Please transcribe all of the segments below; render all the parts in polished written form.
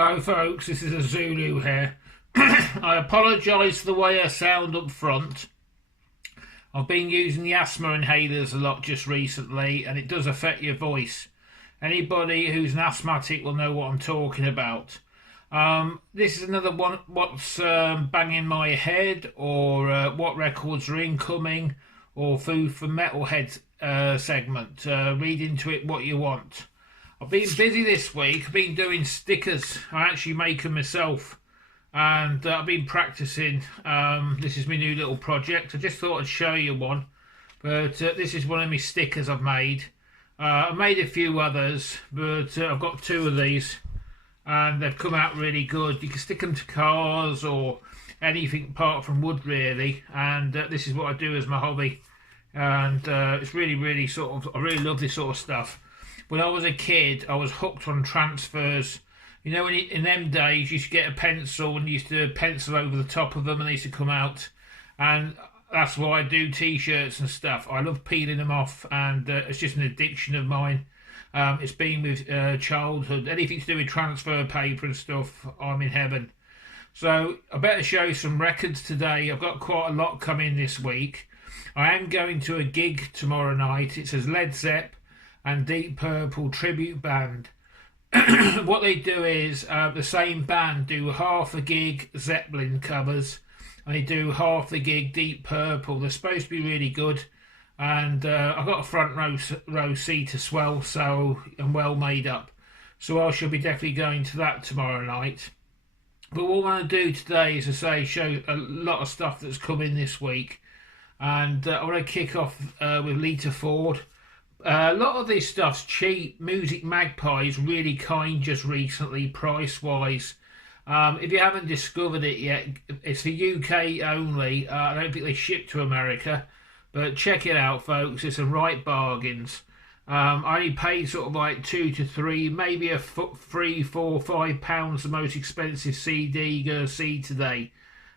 Hello folks, this is a Zulu here. I apologise for the way I sound up front. I've been using the asthma inhalers a lot just recently and it does affect your voice. Anybody who's an asthmatic will know what I'm talking about. This is another one, what's banging my head, or what records are incoming, or food for Metalheads segment. Read into it what you want. I've been busy this week. I've been doing stickers. I actually make them myself. And I've been practicing. This is my new little project. I just thought I'd show you one. But this is one of my stickers I've made. I made a few others, but I've got two of these. And they've come out really good. You can stick them to cars or anything apart from wood, really. And this is what I do as my hobby. And it's really, really I really love this sort of stuff. When I was a kid, I was hooked on transfers. You know, in them days, you used to get a pencil and you used to pencil over the top of them and they used to come out. And that's why I do T-shirts and stuff. I love peeling them off, and it's just an addiction of mine. It's been with childhood. Anything to do with transfer paper and stuff, I'm in heaven. So I better show you some records today. I've got quite a lot coming this week. I am going to a gig tomorrow night. It says Led Zepp and Deep Purple tribute band. What they do is the same band do half the gig Zeppelin covers, and they do half the gig Deep Purple. They're supposed to be really good, and I've got a front row seat as well, so I'm well made up. So I shall be definitely going to that tomorrow night. But what I want to do today is, show a lot of stuff that's come in this week, and I want to kick off with Lita Ford. A lot of this stuff's cheap. Music Magpie's really kind just recently, price-wise. If you haven't discovered it yet, it's for UK only. I don't think they ship to America. But check it out, folks. It's some right bargains. I only paid sort of like £2 to £3, maybe a £3, £4, £5 the most expensive CD you're going to see today.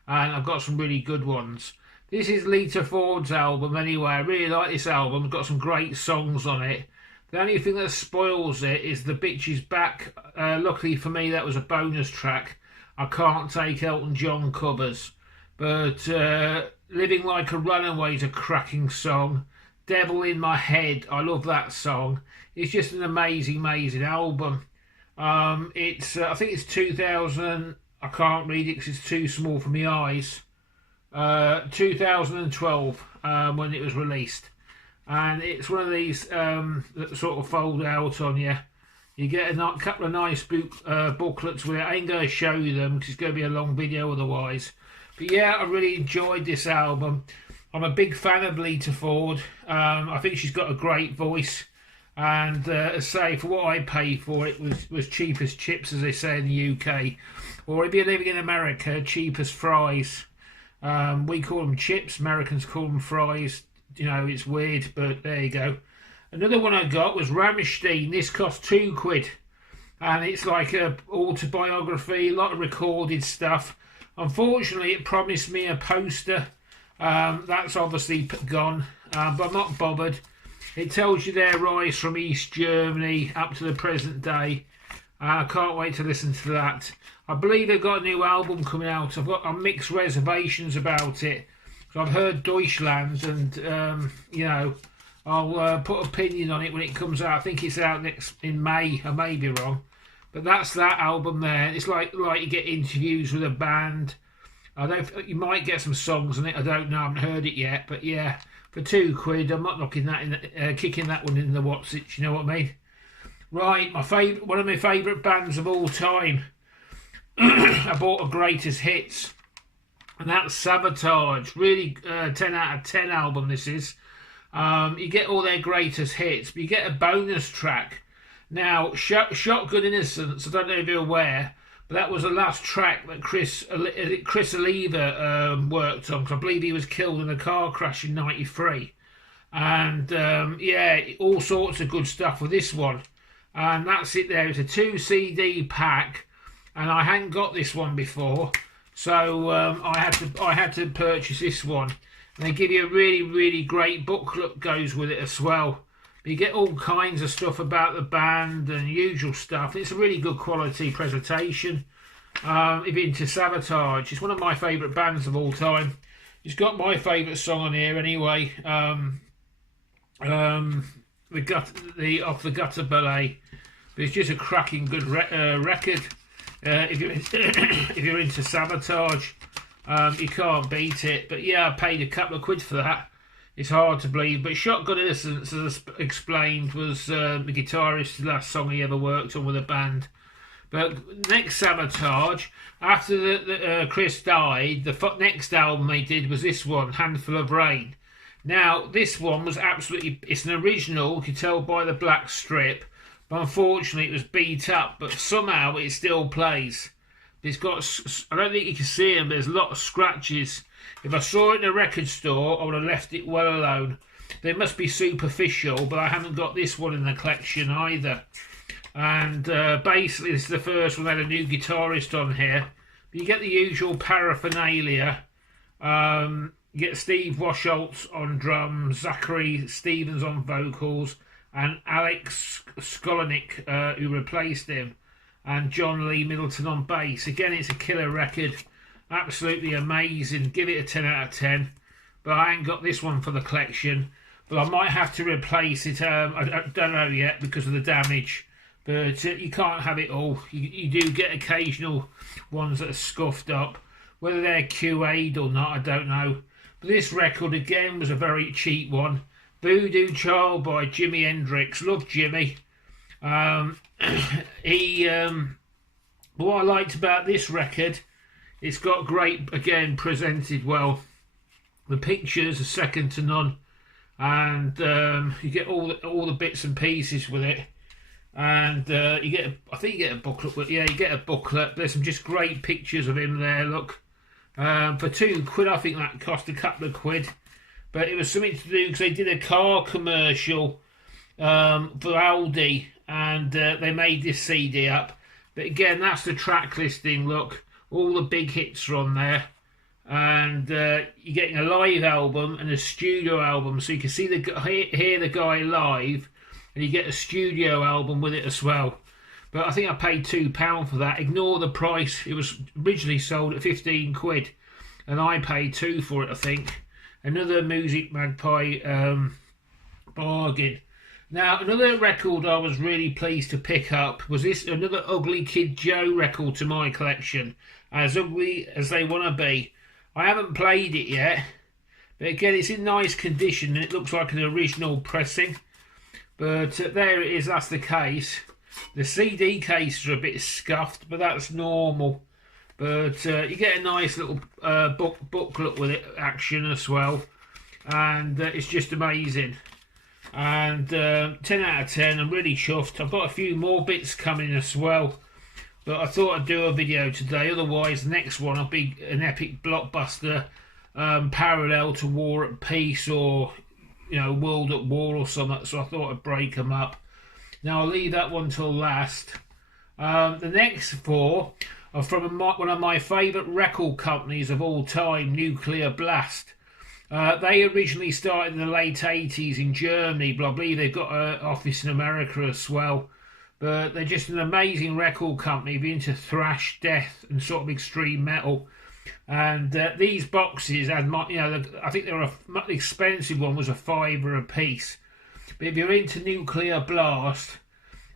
And I've got some really good ones. This is Lita Ford's album anyway. I really like this album. It's got some great songs on it. The only thing that spoils it is The Bitch Is Back. Luckily for me, that was a bonus track. I can't take Elton John covers. But Living Like a Runaway is a cracking song. Devil in My Head, I love that song. It's just an amazing, amazing album. I think it's 2000. I can't read it because it's too small for my eyes. 2012 when it was released, and it's one of these that sort of fold out on you. You get a couple of nice booklets with it. I ain't going to show you them because it's going to be a long video otherwise. But yeah, I really enjoyed this album. I'm a big fan of Lita Ford. I think she's got a great voice, and for what I paid for it was cheap as chips, as they say in the UK, or if you're living in America, cheap as fries. We call them chips, Americans call them fries. You know, it's weird, but there you go. Another one I got was Rammstein. This cost £2, and it's like a autobiography, a lot of recorded stuff. Unfortunately, it promised me a poster. That's obviously gone, but I'm not bothered. It tells you their rise from East Germany up to the present day. I can't wait to listen to that. I believe they've got a new album coming out. I've got mixed reservations about it. So I've heard Deutschland, and you know, I'll put opinion on it when it comes out. I think it's out in May. I may be wrong, but that's that album there. It's like you get interviews with a band. You might get some songs on it. I don't know. I haven't heard it yet, but yeah, for £2, I'm not knocking that kicking that one in the what's it. You know what I mean? Right, one of my favourite bands of all time. I bought a Greatest Hits, and that's Sabotage. Really 10 out of 10 album this is. You get all their greatest hits, but you get a bonus track. Now, Shotgun Innocence, I don't know if you're aware, but that was the last track that Chris Oliva worked on, because I believe he was killed in a car crash in '93. And yeah, all sorts of good stuff with this one. And that's it there. It's a 2 CD pack, and I hadn't got this one before, so I had to purchase this one. And they give you a really, really great booklet goes with it as well. But you get all kinds of stuff about the band and usual stuff. It's a really good quality presentation. If you're into Sabotage, it's one of my favourite bands of all time. It's got my favourite song on here anyway. The Off the Gutter Ballet. But it's just a cracking good record. If you're into Sabotage, you can't beat it. But yeah, I paid a couple of quid for that. It's hard to believe. But Shotgun Innocence, as I explained, was the guitarist's last song he ever worked on with a band. But next Sabotage, after Chris died, the next album they did was this one, Handful of Rain. Now, this one was it's an original, you can tell by the black strip, but unfortunately it was beat up, but somehow it still plays. It's got, I don't think you can see them, there's a lot of scratches. If I saw it in a record store, I would have left it well alone. They must be superficial, but I haven't got this one in the collection either. And basically this is the first one. They had a new guitarist on here. But you get the usual paraphernalia. You get Steve Washoltz on drums, Zachary Stevens on vocals, and Alex Skolnick, who replaced him, and John Lee Middleton on bass. Again, it's a killer record. Absolutely amazing. Give it a 10 out of 10. But I ain't got this one for the collection. But I might have to replace it. I don't know yet because of the damage. But you can't have it all. You do get occasional ones that are scuffed up. Whether they're QA'd or not, I don't know. But this record, again, was a very cheap one. Voodoo Child by Jimi Hendrix. Love Jimmy. What I liked about this record, it's got great, again, presented well. The pictures are second to none. And you get all the bits and pieces with it. And I think you get a booklet. Yeah, you get a booklet. There's some just great pictures of him there. Look, for £2, I think that cost a couple of quid. But it was something to do because they did a car commercial for Aldi, and they made this CD up. But again, that's the track listing. Look, all the big hits are on there, and you're getting a live album and a studio album, so you can see hear the guy live. And you get a studio album with it as well. But I think I paid £2 for that. Ignore the price. It was originally sold at 15 quid. And I paid £2 for it, I think. Another Music Magpie bargain. Now, another record I was really pleased to pick up was this, another Ugly Kid Joe record to my collection. As ugly as they want to be. I haven't played it yet. But again, it's in nice condition and it looks like an original pressing. But there it is, that's the case. The CD cases are a bit scuffed, but that's normal. But you get a nice little booklet with it, action as well. And it's just amazing. And 10 out of 10, I'm really chuffed. I've got a few more bits coming as well. But I thought I'd do a video today, otherwise the next one will be an epic blockbuster parallel to War and Peace or... World at War or something, so I thought I'd break them up. Now I'll leave that one till last. The next four are from one of my favourite record companies of all time, Nuclear Blast. They originally started in the late 80s in Germany, but I believe they've got an office in America as well. But they're just an amazing record company, if you're into thrash, death and sort of extreme metal. And these boxes had, I think they were a expensive one, was £5 a piece. But if you're into Nuclear Blast,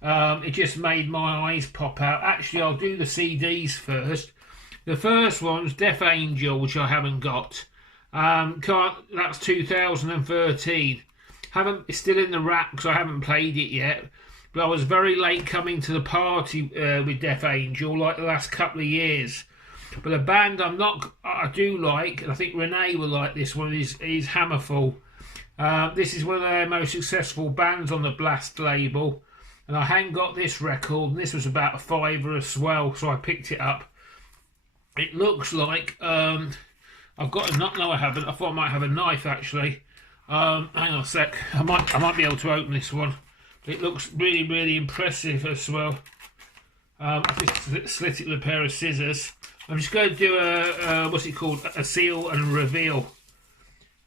it just made my eyes pop out. Actually, I'll do the CDs first. The first one's Death Angel, which I haven't got. That's 2013. It's still in the rack because I haven't played it yet. But I was very late coming to the party with Death Angel, like the last couple of years. But a band I do like, and I think Renee will like this one, is Hammerfall. This is one of their most successful bands on the Blast label. And I hadn't got this record, and this was about £5 as well, so I picked it up. It looks like, I've got a nut, no I haven't, I thought I might have a knife actually. Hang on a sec, I might be able to open this one. It looks really, really impressive as well. I just slit it with a pair of scissors. I'm just going to do a seal and reveal.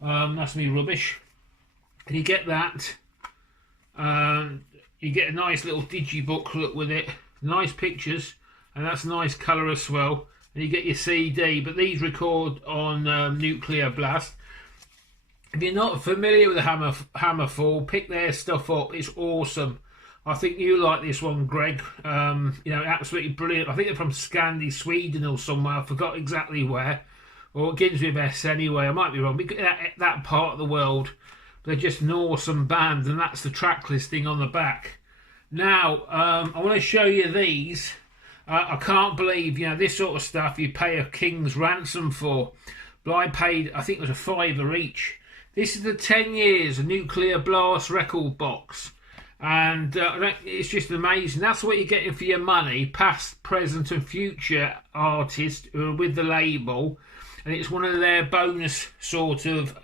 That's me rubbish. And you get that. You get a nice little digi booklet with it, nice pictures, and that's a nice colour as well. And you get your CD, but these record on Nuclear Blast. If you're not familiar with the Hammerfall, pick their stuff up. It's awesome. I think you like this one, Greg. You know, absolutely brilliant. I think they're from Scandi, Sweden or somewhere. I forgot exactly where. Or it begins with S anyway. I might be wrong. That part of the world. They're just an awesome band, and that's the track listing on the back. Now, I want to show you these. I can't believe, you know, this sort of stuff you pay a king's ransom for. But I paid, I think it was £5 each. This is the 10 years of Nuclear Blast record box. And it's just amazing. That's what you're getting for your money. Past, present and future artists who are with the label. And it's one of their bonus sort of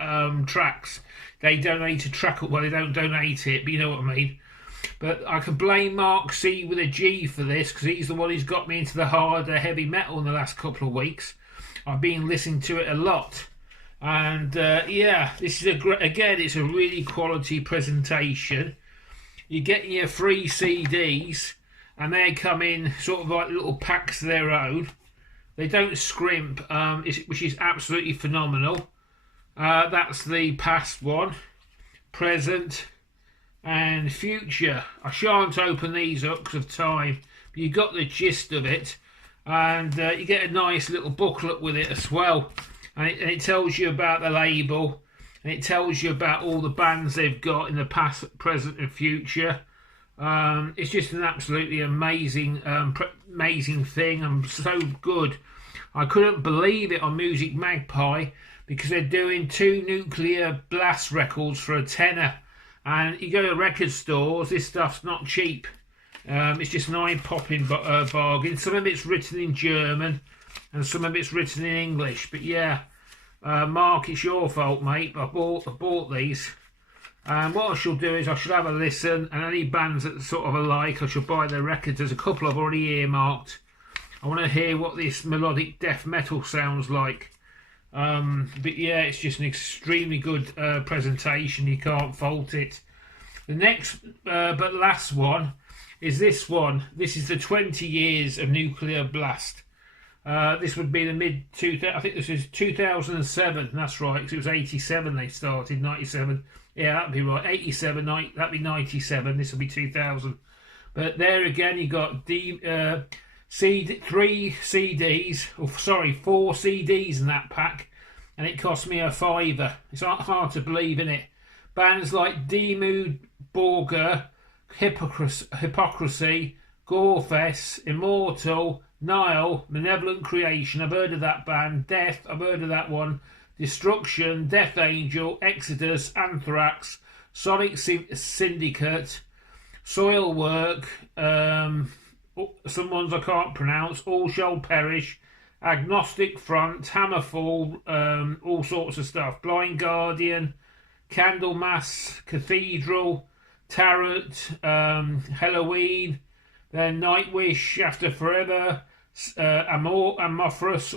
tracks. They donate a track, well, they don't donate it, but you know what I mean. But I can blame Mark C with a G for this, because he's the one who's got me into the harder heavy metal in the last couple of weeks. I've been listening to it a lot. And yeah, this is again, it's a really quality presentation. You're getting your free CDs, and they come in sort of like little packs of their own. They don't scrimp, which is absolutely phenomenal. That's the past one, present, and future. I shan't open these up because of time, but you got the gist of it. And you get a nice little booklet with it as well. And it tells you about the label, and it tells you about all the bands they've got in the past, present and future. It's just an absolutely amazing amazing thing, and so good. I couldn't believe it on Music Magpie, because they're doing 2 Nuclear Blast records for a tenner. And you go to record stores, this stuff's not cheap. It's just an eye-popping bargain. Some of it's written in German, and some of it's written in English. But yeah, Mark, it's your fault, mate. I bought these. And what I shall do is I should have a listen, and any bands that sort of alike, I should buy their records. There's a couple I've already earmarked. I want to hear what this melodic death metal sounds like. But yeah, it's just an extremely good presentation. You can't fault it. The next but last one is this one. This is the 20 years of Nuclear Blast. This would be the I think this is 2007. That's right, because it was 87 they started, 97. Yeah, that'd be right. 87, that'd be 97. This will be 2000. But there again, you got 4 CDs in that pack, and it cost me £5. It's hard to believe, innit? Bands like Dimmu Borgir, Hypocrisy, Gorefest, Immortal, Nile, Malevolent Creation, I've heard of that band. Death, I've heard of that one. Destruction, Death Angel, Exodus, Anthrax, Sonic Syndicate, Soilwork, some ones I can't pronounce, All Shall Perish, Agnostic Front, Hammerfall, all sorts of stuff. Blind Guardian, Candlemass, Cathedral, Tarot, Halloween, then Nightwish, After Forever, Amorphous,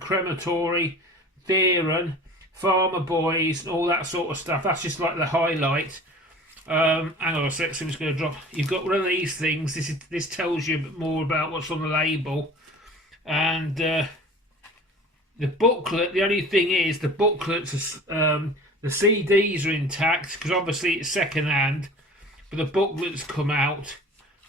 Crematory, Theron, Farmer Boys, and all that sort of stuff. That's just like the highlight. Hang on a sec, so I'm just going to drop. You've got one of these things. This tells you a bit more about what's on the label. And the booklet, the only thing is the booklets, the CDs are intact, because obviously it's second hand, but the booklets come out.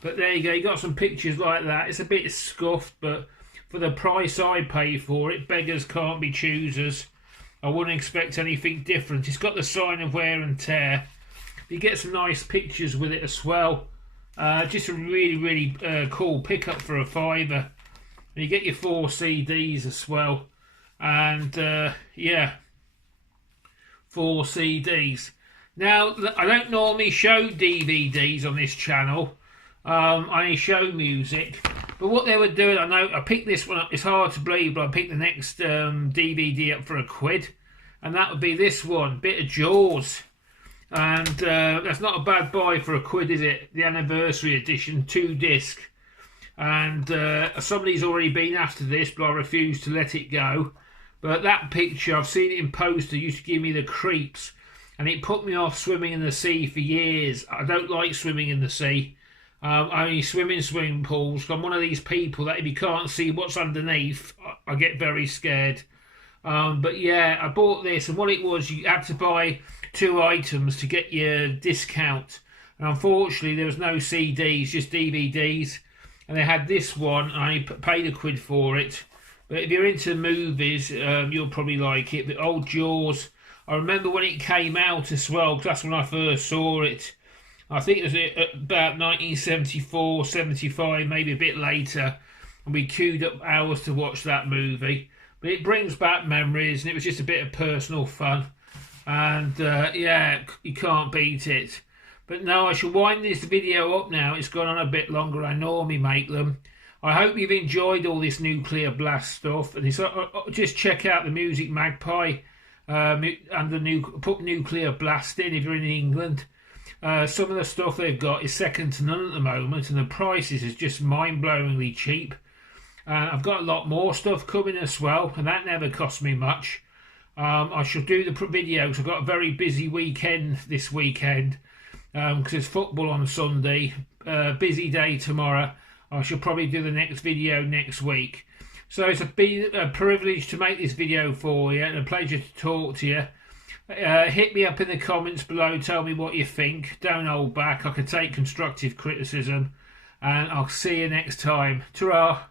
But there you go, you got some pictures like that. It's a bit scuffed, but for the price I pay for it, beggars can't be choosers. I wouldn't expect anything different. It's got the sign of wear and tear. You get some nice pictures with it as well. Just a really, really cool pickup for £5. And you get your 4 CDs as well. And yeah, 4 CDs. Now, I don't normally show DVDs on this channel. I only show music. But what they were doing, I picked this one up. It's hard to believe, but I picked the next DVD up for £1. And that would be this one, Bit of Jaws. And that's not a bad buy for £1, is it? The anniversary edition, 2 disc. And somebody's already been after this, but I refuse to let it go. But that picture, I've seen it in poster, used to give me the creeps. and it put me off swimming in the sea for years. I don't like swimming in the sea. I only swim in swimming pools. I'm one of these people that if you can't see what's underneath, I get very scared. But yeah, I bought this, and what it was, you had to buy 2 items to get your discount. And unfortunately, there was no CDs, just DVDs. And they had this one, and I paid £1 for it. But if you're into movies, you'll probably like it. But old Jaws, I remember when it came out as well, because that's when I first saw it. I think it was about 1974, 75, maybe a bit later. And we queued up hours to watch that movie. But it brings back memories, and it was just a bit of personal fun. And yeah, you can't beat it. But no, I shall wind this video up now. It's gone on a bit longer than I normally make them. I hope you've enjoyed all this Nuclear Blast stuff. And it's, just check out the Music Magpie and put Nuclear Blast in if you're in England. Some of the stuff they've got is second to none at the moment, and the prices is just mind-blowingly cheap. I've got a lot more stuff coming as well, and that never cost me much. I shall do the videos. I've got a very busy weekend this weekend because there's football on Sunday. Busy day tomorrow. I shall probably do the next video next week. So it's been a privilege to make this video for you and a pleasure to talk to you. Hit me up in the comments below. Tell me what you think. Don't hold back. I can take constructive criticism. And I'll see you next time. Ta-ra!